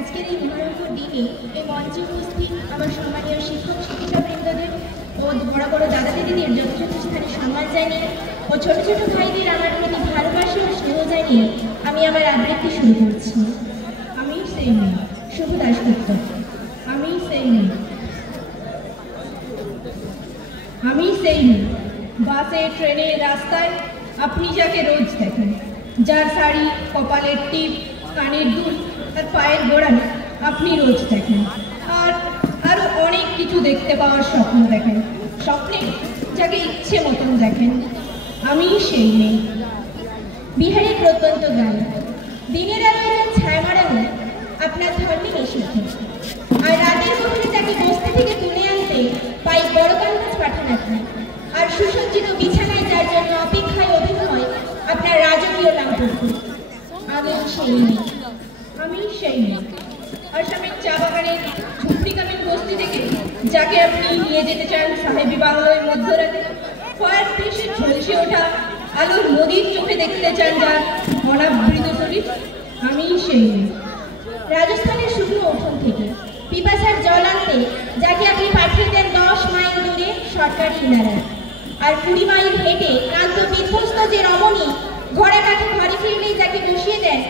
আজকের এই মহারূপ দিনে এই মঞ্চে উপস্থিত আমার সম্মানীয় শিক্ষক শিক্ষিকাবৃন্দদের ও বড় বড় দাদা দিদিদের যথাযথ স্থানে সম্মান জানিয়ে ও ছোট ছোট ভাইদের আমার প্রতি ভালোবাসা ও স্নেহ জানিয়ে আমি আমার আবৃত্তি শুরু করছি। আমি সেই মেয়ে শুভ দাশগুপ্ত। আমি সেই মেয়ে, আমি সেই মেয়ে বাসে ট্রেনে রাস্তায় আপনি যাকে রোজ দেখেন, যার শাড়ি, কপালের টিপ, কানের দুল আর পায়ের গোড়ালি আপনি রোজ দেখেন, আর আরো অনেক কিছু দেখতে পাওয়ার স্বপ্ন দেখেন, স্বপ্নে যাকে ইচ্ছে মতন দেখেন। আমি সেই মেয়ে। বিহারের প্রত্যন্ত গান দিনের আলোয় ছায়া মারানো আপনার ধর্মে নিষিদ্ধ, আর রাতের গভীরে তাকে বস্তি থেকে তুলে আনতে পাই বড় কাজ পাঠান আপনি, আর সুসজ্জিত বিছানায় যার জন্য অপেক্ষায় অভিনয় আপনার রাজকীয় নাম করত। আমি সেই মেয়ে। আমি সেই মেয়ে। আসামের চা বাগানের ঝুপড়ি কামিন বস্তি থেকে যাকে আপনি নিয়ে যেতে চান সাহেবি বাংলায় মধ্যরাতে, ফায়ার দেশে ঝলসে ওঠা আলোর নদীর চোখে দেখতে চান যার অনাবৃত শরীর। আমি সেই মেয়ে। রাজস্থানের শুকনো উঠোন থেকে পিপাসার জল আনতে যাকে আপনি পাঠিয়ে দেন 10 মাইল দূরে সরকারি ইনারায়, আর 20 মাইল হেঁটে ক্লান্ত বিধ্বস্ত যে রমণী ঘরে কাঠে ঘরে ফিরলেই যাকে বসিয়ে দেন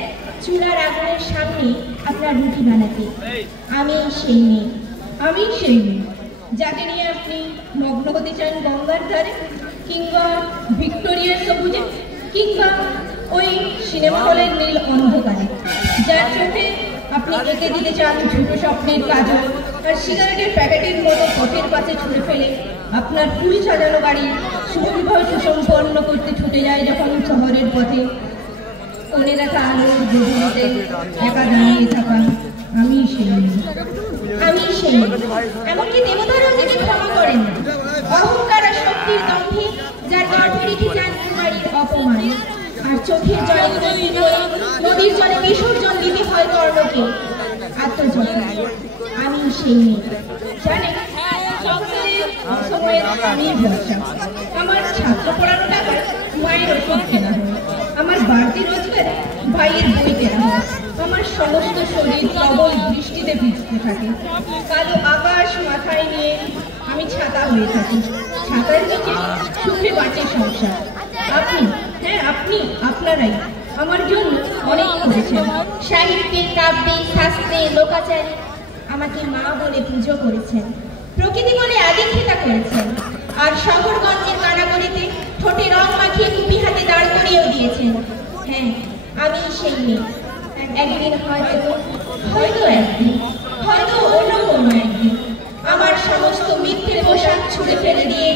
চুলার আগুনের সামনে আপনার রুটি বানাতে। আমি সেই মেয়ে। আমি সেই মেয়ে যাকে নিয়ে আপনি মগ্ন হতে চান গঙ্গার ধারে, কিংবা ভিক্টোরিয়ার সবুজে, কিংবা ওই সিনেমা হলের নীল অন্ধকারে, যার চোখে আপনি এঁকে দিতে চান ছোট স্বপ্নের কাজল, আর সিগারেটের প্যাকেটের মতো পথের পাশে ছুঁড়ে ফেলে আপনার ফুল সাজানো গাড়ি শুভবিবাহ সুসম্পন্ন করতে ছুটে যায় যখন শহরের পথে কোণে রাখা আলোর গভীরতে একা দাঁড়িয়ে থাকা। আমি সেই মেয়ে। আমি সেই এমনকি দেবতারাও যাকে ক্ষমা করেন না, অহংকার আর শক্তির দম্ভে যার গর্ভে রেখে যান কুমারীর অপমান, আর চোখের জলে নদীর জলে বিসর্জন দিতে হয় কর্ণকে আত্মযত্ন। আমি সেই মেয়ে। জানেন সময়ের আমি ভরসা, আমার ছাত্র পড়ানো টাকা মায়ের ওষুধ কেনা হয়, আমার বাড়তি রোজগারে ভাইয়ের বই কেনা হয়, আমার সমস্ত শরীর প্রবল বৃষ্টিতে ভিজতে থাকে, কালো আকাশ মাথায় নিয়ে আমি ছাতা হয়ে থাকি, ছাতার নিচে সুখে বাঁচে সংসার। আপনি, হ্যাঁ আপনি, আপনারাই আমার জন্য অনেক করেছেন, সাহিত্যে, কাব্যে, শাস্ত্রে, লোকাচারে আমাকে মা বলে পুজো করেছেন, প্রকৃতি বলে আদিক্ষেতা করেছেন, আর শহরগঞ্জের কানাগড়িতে ঠোঁটে রং মাখিয়ে টুপি হাতে দাঁড় করিয়েও দিয়েছেন। হ্যাঁ আমি সেই মেয়ে। একদিন হয়তো একদিন, হয়তো অন্য কোনো একদিন আমার সমস্ত মিথ্যে পোশাক ছুঁড়ে ফেলে দিয়ে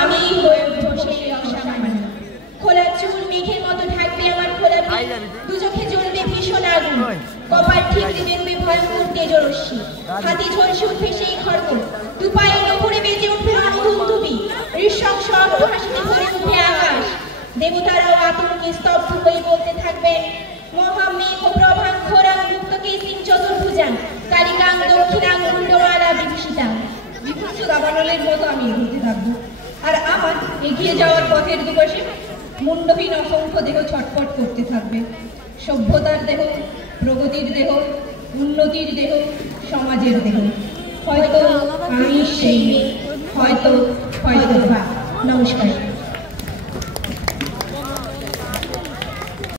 আমি হয়ে উঠব সেই অসামান্য। খোলা চুল মেঘের মতো ঢাকবে আমার খোলা পিঠ, দু চোখে জ্বলবে ভীষণ আগুন, কপাল ঠিকরে বেরোবে ভয়ঙ্কর তেজরশ্মি, হাতে ঝলসে উঠবে সেই খড়গ, দু পায়ে ওপরে বেজে উঠবে মধুধুবি, নৃশংস অট্টহাসিতে ভরে উঠবে আকাশ। দেবতারাও আতঙ্কে স্তব্ধ হয়ে বলতে থাকবেন, মহামেঘ প্রভাং খোরাং মুক্ত কেসিং চতুর্ভুজাং কালিকাং দক্ষিণাং মুন্ডমালা বিভূষিতাং। বিভৎস দাবানলের মতো আমি এগোতে থাকবো, আর আমার এগিয়ে যাওয়ার পথের দুপাশে মুন্ডহীন অসংখ্য দেহ ছটফট করতে থাকবে। সভ্যতার দেহ, প্রগতির দেহ, উন্নতির দেহ, সমাজের দেহ। হয়তো আমি সেই মেয়ে, হয়তো নমস্কার।